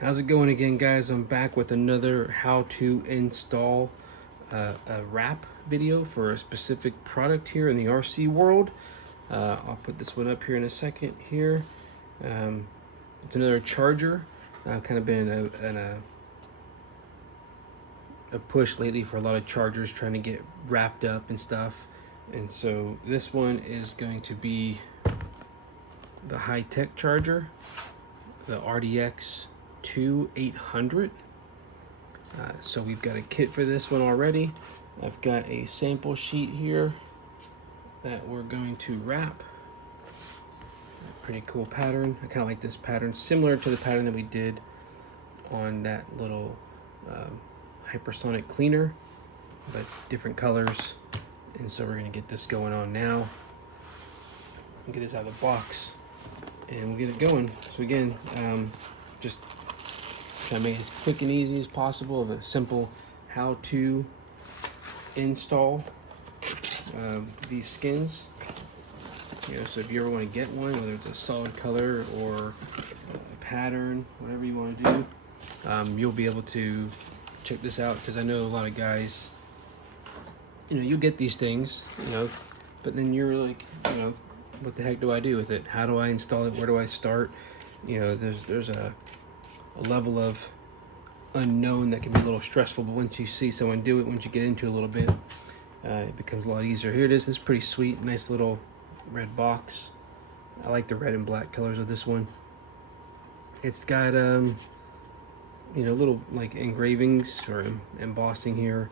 How's it going again, guys? I'm back with another how to install a wrap video for a specific product here in the RC world. I'll put this one up here in a second here. It's another charger. I've kind of been in a push lately for a lot of chargers trying to get wrapped up and stuff. And so this one is going to be the Hitec charger, the RDX2 800. So we've got a kit for this one already. I've got a sample sheet here that we're going to wrap. A pretty cool pattern. I kind of like this pattern, similar to the pattern that we did on that little hypersonic cleaner, but different colors. And so we're going to get this going on now. Get this out of the box and we'll get it going. So again, just try to make it as quick and easy as possible of a simple how to install these skins. So if you ever want to get one, whether it's a solid color or a pattern, whatever you want to do, you'll be able to check this out, because I know a lot of guys, you'll get these things, but then you're like, what the heck do I do with it? How do I install it? Where do I start? There's a level of unknown that can be a little stressful, but once you see someone do it, once you get into it a little bit, it becomes a lot easier. Here it is. It's pretty sweet, nice little red box. I like the red and black colors of this one. It's got little like engravings or embossing here,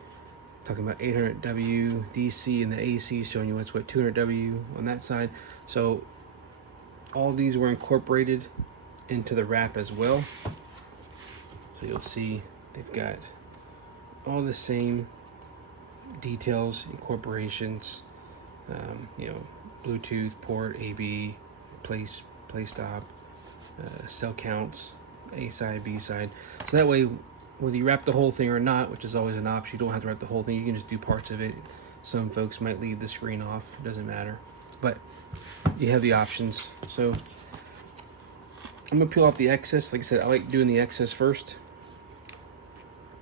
talking about 800W DC, and the AC showing you what's what 200W on that side. So all these were incorporated into the wrap as well. So you'll see they've got all the same details, incorporations, Bluetooth port, AB, play stop, cell counts, A side, B side. So that way, whether you wrap the whole thing or not, which is always an option, you don't have to wrap the whole thing. You can just do parts of it. Some folks might leave the screen off. It doesn't matter. But you have the options. So I'm going to peel off the excess. Like I said, I like doing the excess first.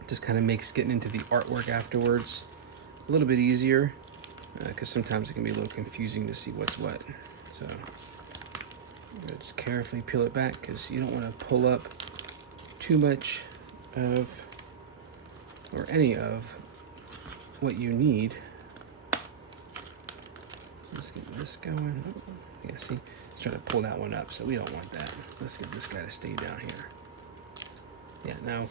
Just kind of makes getting into the artwork afterwards a little bit easier, because sometimes it can be a little confusing to see what's what. So just carefully peel it back, because you don't want to pull up too much of or any of what you need. Let's get this going. Yeah, see, it's trying to pull that one up, so we don't want that. Let's get this guy to stay down here. Yeah, now,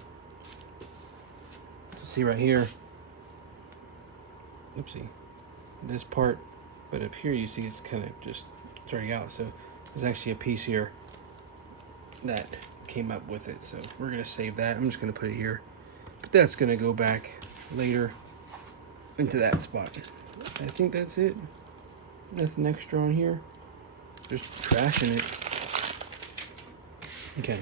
so see right here, oopsie, this part, but up here you see it's kind of just starting out. So there's actually a piece here that came up with it, so we're gonna save that. I'm just gonna put it here, but that's gonna go back later into that spot. I think that's it. Nothing extra on here, just trashing it. Okay,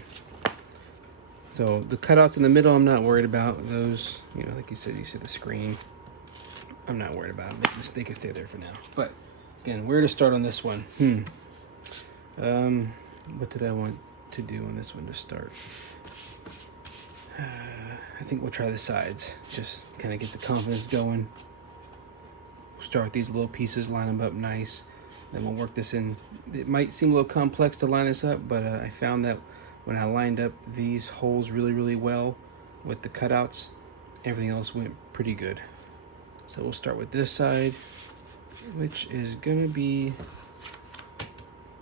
so the cutouts in the middle, I'm not worried about those. Like you said, you see the screen, I'm not worried about them. They can stay there for now. But again, where to start on this one? What did I want to do on this one to start? I think we'll try the sides, just kind of get the confidence going. We'll start with these little pieces, line them up nice, then we'll work this in. It might seem a little complex to line this up, but I found that when I lined up these holes really well with the cutouts, everything else went pretty good. So we'll start with this side, which is gonna be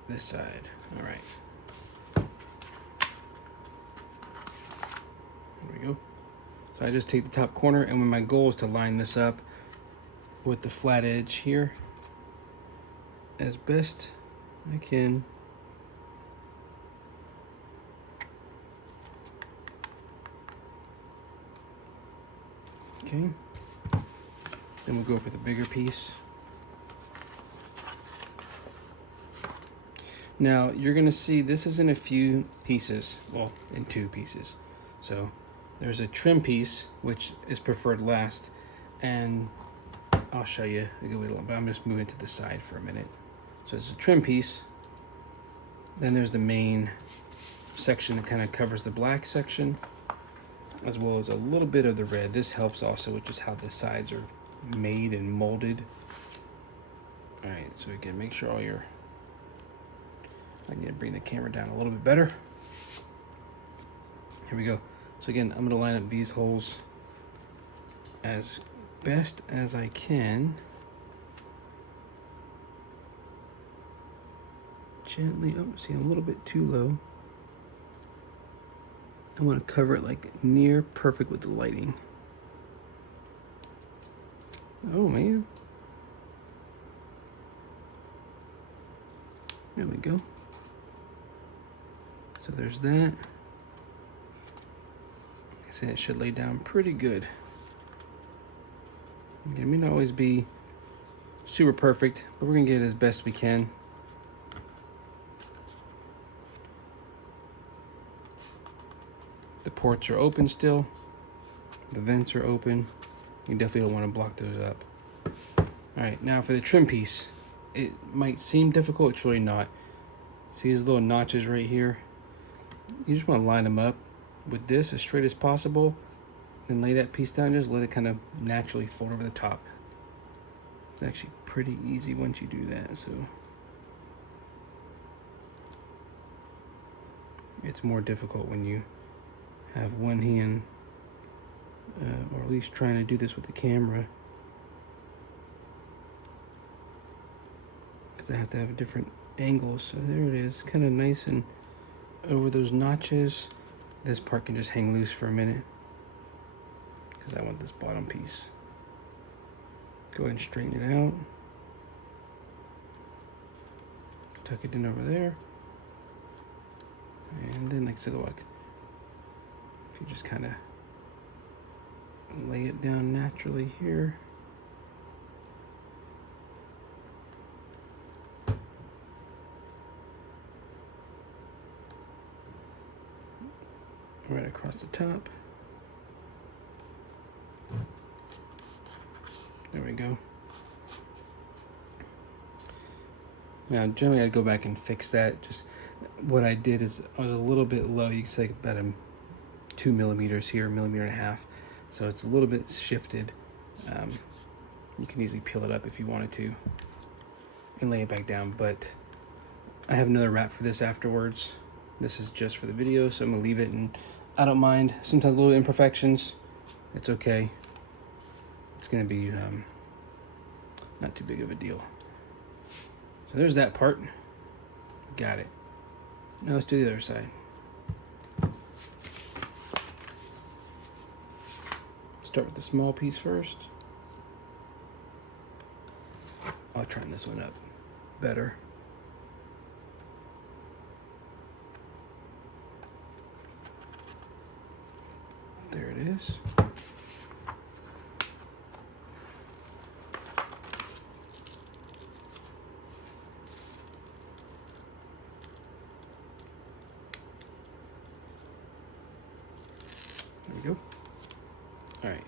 this side. All right. There we go. So I just take the top corner, and when my goal is to line this up with the flat edge here as best I can. Okay. Then we'll go for the bigger piece. Now you're gonna see this is in a few pieces, well, in two pieces. So there's a trim piece, which is preferred last, and I'll show you a good way to, but I'm just moving to the side for a minute. So it's a trim piece, then there's the main section that kind of covers the black section, as well as a little bit of the red. This helps also with just how the sides are made and molded. All right, so again, make sure all your, I need to bring the camera down a little bit better. Here we go. So again, I'm gonna line up these holes as best as I can. Gently, oh, see, a little bit too low. I want to cover it like near perfect with the lighting. Oh man. There we go. So there's that. Like I said, it should lay down pretty good. Again, it may not always be super perfect, but we're gonna get it as best we can. The ports are open still. The vents are open. You definitely don't want to block those up. All right, now for the trim piece. It might seem difficult, it's really not. See these little notches right here? You just want to line them up with this as straight as possible. Then lay that piece down, just let it kind of naturally fold over the top. It's actually pretty easy once you do that, so. It's more difficult when you have one hand, or at least trying to do this with the camera, because I have to have different angles. So there it is, kind of nice and over those notches. This part can just hang loose for a minute because I want this bottom piece. Go ahead and straighten it out. Tuck it in over there. And then, like I said, look, if you just kind of lay it down naturally here. Right across the top. There we go. Now, generally I'd go back and fix that. Just what I did is I was a little bit low. You can say about 2 millimeters here, 1.5 millimeters. So it's a little bit shifted. You can easily peel it up if you wanted to and lay it back down, but I have another wrap for this afterwards. This is just for the video, so I'm gonna leave it, and I don't mind. Sometimes little imperfections, it's okay. It's gonna be not too big of a deal. So there's that part. Got it. Now let's do the other side. Start with the small piece first. I'll try this one up better. There it is. There we go. All right.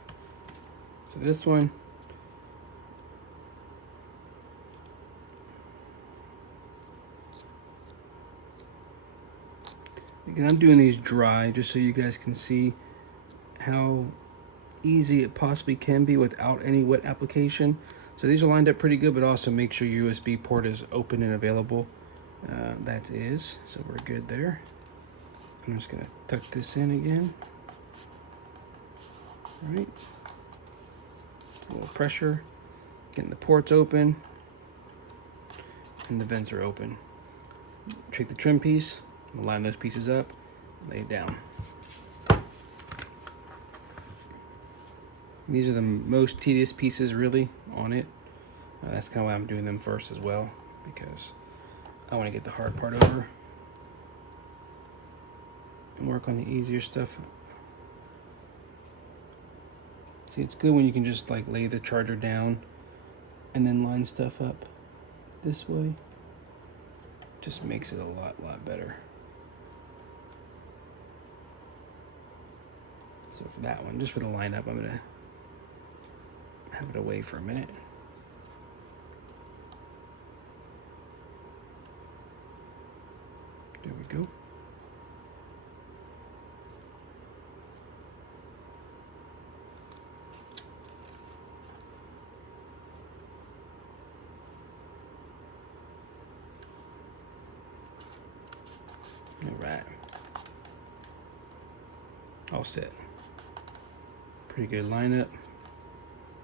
So this one, again, I'm doing these dry just so you guys can see how easy it possibly can be without any wet application. So these are lined up pretty good, but also make sure your USB port is open and available. That is, so we're good there. I'm just gonna tuck this in again. All right. Just a little pressure, getting the ports open, and the vents are open. Take the trim piece, line those pieces up, lay it down. These are the most tedious pieces really on it. That's kind of why I'm doing them first as well, because I want to get the hard part over and work on the easier stuff. See, it's good when you can just like lay the charger down and then line stuff up this way. Just makes it a lot better. So for that one, just for the lineup, I'm gonna have it away for a minute. There we go. All right. All set. Pretty good lineup.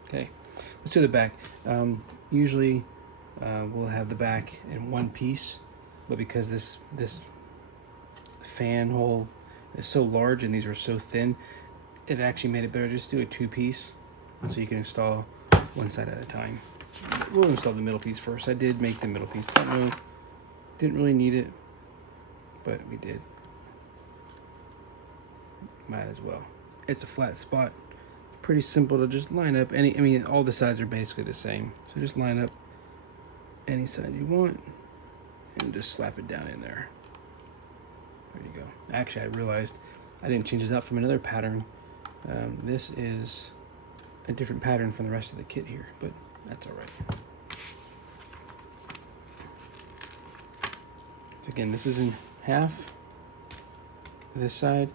Okay, let's do the back. Usually we'll have the back in one piece, but because this fan hole is so large and these are so thin, it actually made it better just do a two-piece, so you can install one side at a time. We'll install the middle piece first. I did make the middle piece. Didn't really need it, but we did. Might as well. It's a flat spot. Pretty simple to just line up any. I mean, all the sides are basically the same, so just line up any side you want and just slap it down in there. There you go. Actually, I realized I didn't change this out from another pattern. This is a different pattern from the rest of the kit here, but that's all right. So again, this is in half. This side.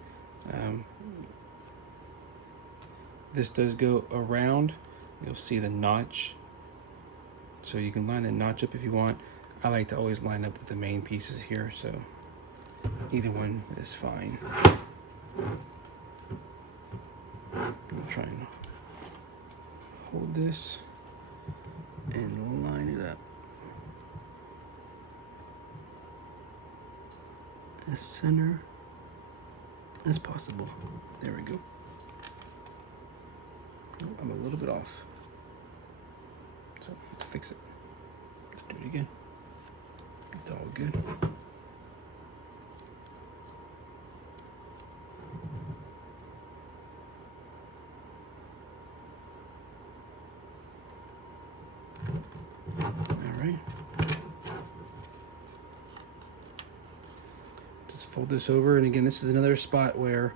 This does go around. You'll see the notch. So you can line the notch up if you want. I like to always line up with the main pieces here, so either one is fine. I'm trying to hold this and line it up as center as possible. There we go. Oh, I'm a little bit off. So let's fix it. Let's do it again. It's all good. Alright. Just fold this over, and again, this is another spot where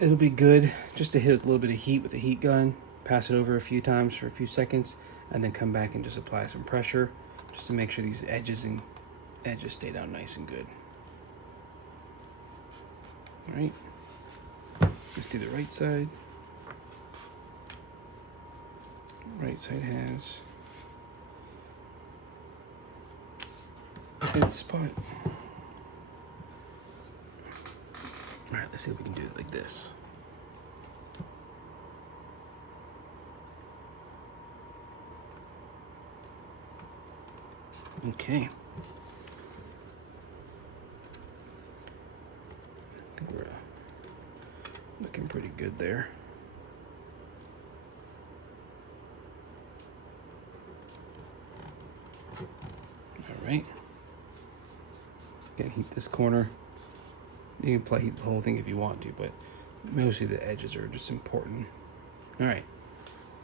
it'll be good just to hit a little bit of heat with the heat gun, pass it over a few times for a few seconds, and then come back and just apply some pressure just to make sure these edges stay down nice and good. All right, let's do the right side. Right side has a good spot. All right, let's see if we can do it like this. Okay. I think we're looking pretty good there. All right. Again, heat this corner. You can play heat the whole thing if you want to, but mostly the edges are just important. All right,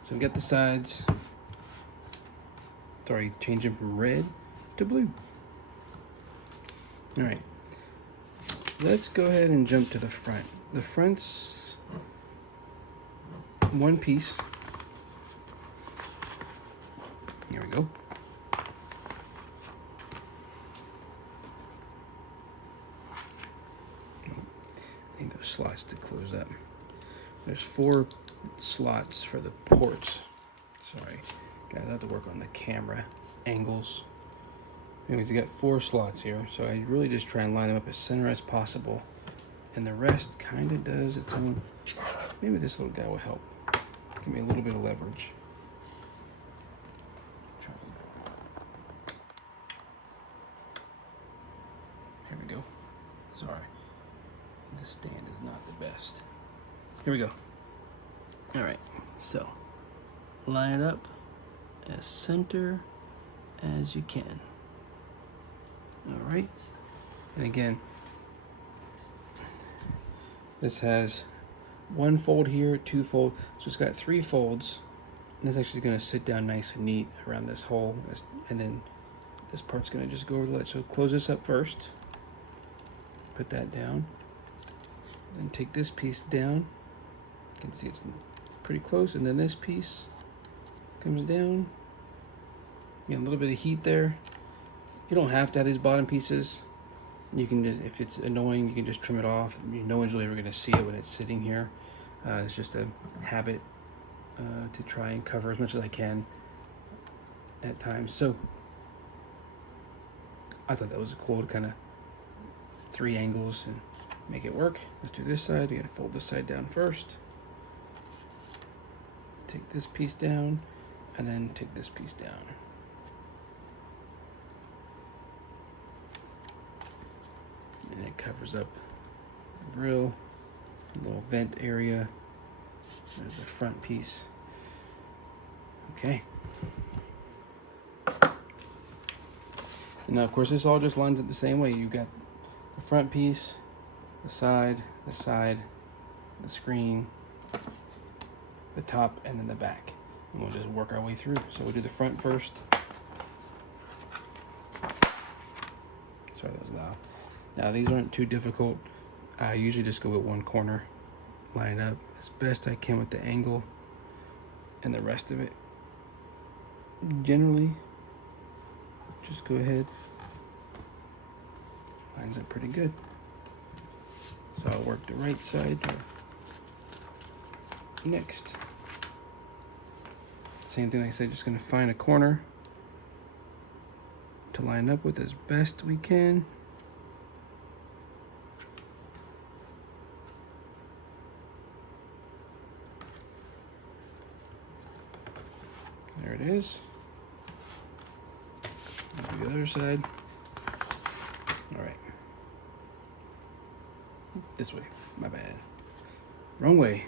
so we got the sides. Sorry, changing from red to blue. All right, let's go ahead and jump to the front. The front's one piece. Here we go. I need those slots to close up. There's 4 slots for the ports. Sorry, guys, I have to work on the camera angles. Anyways, you got 4 slots here, so I really just try and line them up as center as possible. And the rest kind of does its own. Maybe this little guy will help. Give me a little bit of leverage. Here we go. Sorry. The stand is not the best. Here we go. All right, so line it up as center as you can. All right, and again, this has 1 fold here, 2 fold, so it's got 3 folds. And this actually is going to sit down nice and neat around this hole, and then this part's going to just go over the ledge. So close this up first, put that down. Then take this piece down. You can see it's pretty close, and then this piece comes down. You get a little bit of heat there. You don't have to have these bottom pieces. You can just, if it's annoying, you can just trim it off. I mean, no one's really ever going to see it when it's sitting here. It's just a habit to try and cover as much as I can at times. So I thought that was cool to kind of 3 angles and make it work. Let's do this side. You gotta fold this side down first. Take this piece down, and then take this piece down. And it covers up the grill, little vent area. There's the front piece. Okay. And now, of course, this all just lines up the same way. You got the front piece, the side, the screen, the top, and then the back. And we'll just work our way through. So we'll do the front first. Sorry, that was loud. Now, these aren't too difficult. I usually just go with one corner, line up as best I can with the angle, and the rest of it, generally, just go ahead. Lines up pretty good. So I'll work the right side next. Same thing like I said, just gonna find a corner to line up with as best we can. There it is. Do the other side. All right. This way. My bad. Wrong way.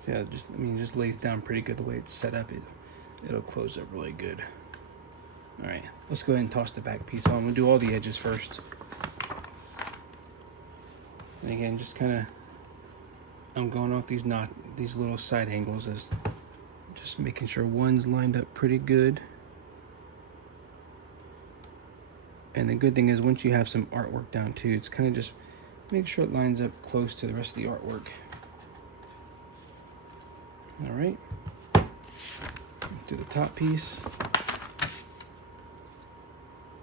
So yeah, it just lays down pretty good the way it's set up. It'll close up really good. All right, let's go ahead and toss the back piece on. We'll do all the edges first. And again, just kind of, I'm going off these little side angles, as just making sure one's lined up pretty good. And the good thing is, once you have some artwork down too, it's kind of just make sure it lines up close to the rest of the artwork. All right, do the top piece.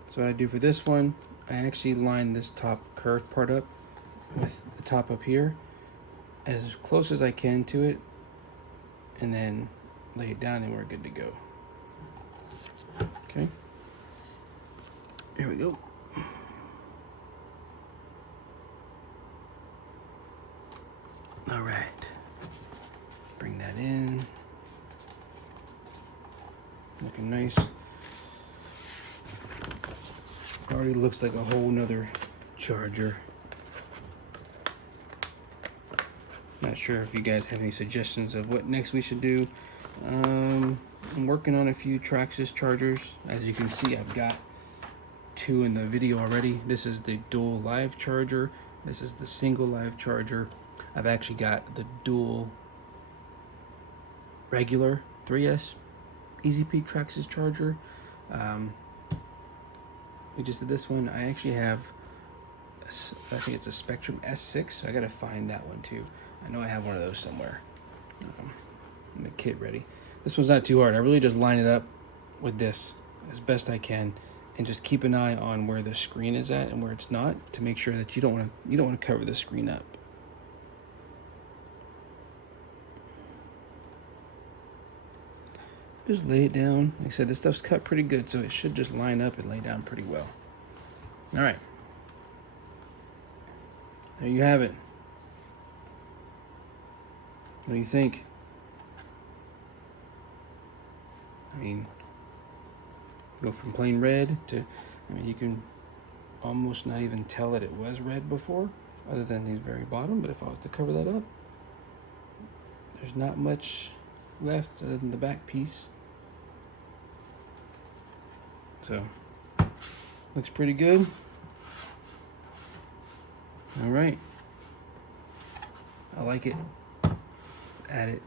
So what I do for this one, I actually line this top curved part up with the top up here as close as I can to it, and then lay it down and we're good to go. Okay, here we go. All right, bring that in, looking nice. Already looks like a whole nother charger. Not sure if you guys have any suggestions of what next we should do. I'm working on a few Traxxas chargers. As you can see, I've got 2 in the video already. This is the dual live charger. This is the single live charger. I've actually got the dual regular 3S Easy Peak Traxxas charger. We just did this one. I actually have, I think it's a Spectrum S6. So I gotta find that one too. I know I have one of those somewhere. In the kit ready. This one's not too hard. I really just line it up with this as best I can, and just keep an eye on where the screen is at and where it's not, to make sure that you don't want to cover the screen up. Just lay it down. Like I said, this stuff's cut pretty good, so it should just line up and lay down pretty well. All right. There you have it. What do you think? I mean, go from plain red to, I mean, you can almost not even tell that it was red before, other than these very bottom. But if I was to cover that up, there's not much left other than the back piece. So looks pretty good. All right, I like it. Let's add it.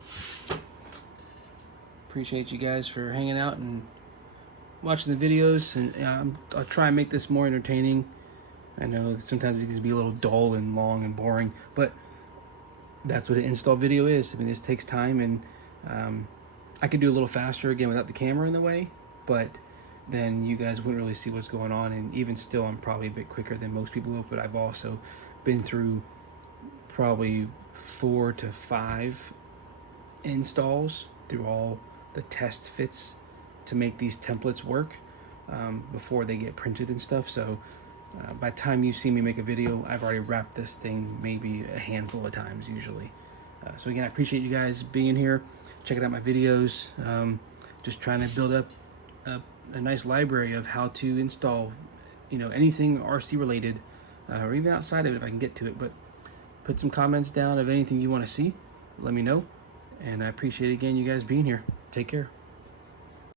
Appreciate you guys for hanging out and watching the videos, and I'll try and make this more entertaining. I know sometimes it can be a little dull and long and boring, but that's what an install video is. I mean, this takes time, and I could do a little faster again without the camera in the way, but then you guys wouldn't really see what's going on. And even still, I'm probably a bit quicker than most people will, but I've also been through probably 4 to 5 installs through all the test fits to make these templates work before they get printed and stuff. So by the time you see me make a video, I've already wrapped this thing maybe a handful of times usually. So again, I appreciate you guys being here, checking out my videos, just trying to build up a nice library of how to install, you know, anything RC related, or even outside of it if I can get to it. But put some comments down of anything you want to see. Let me know. And I appreciate again you guys being here. Take care.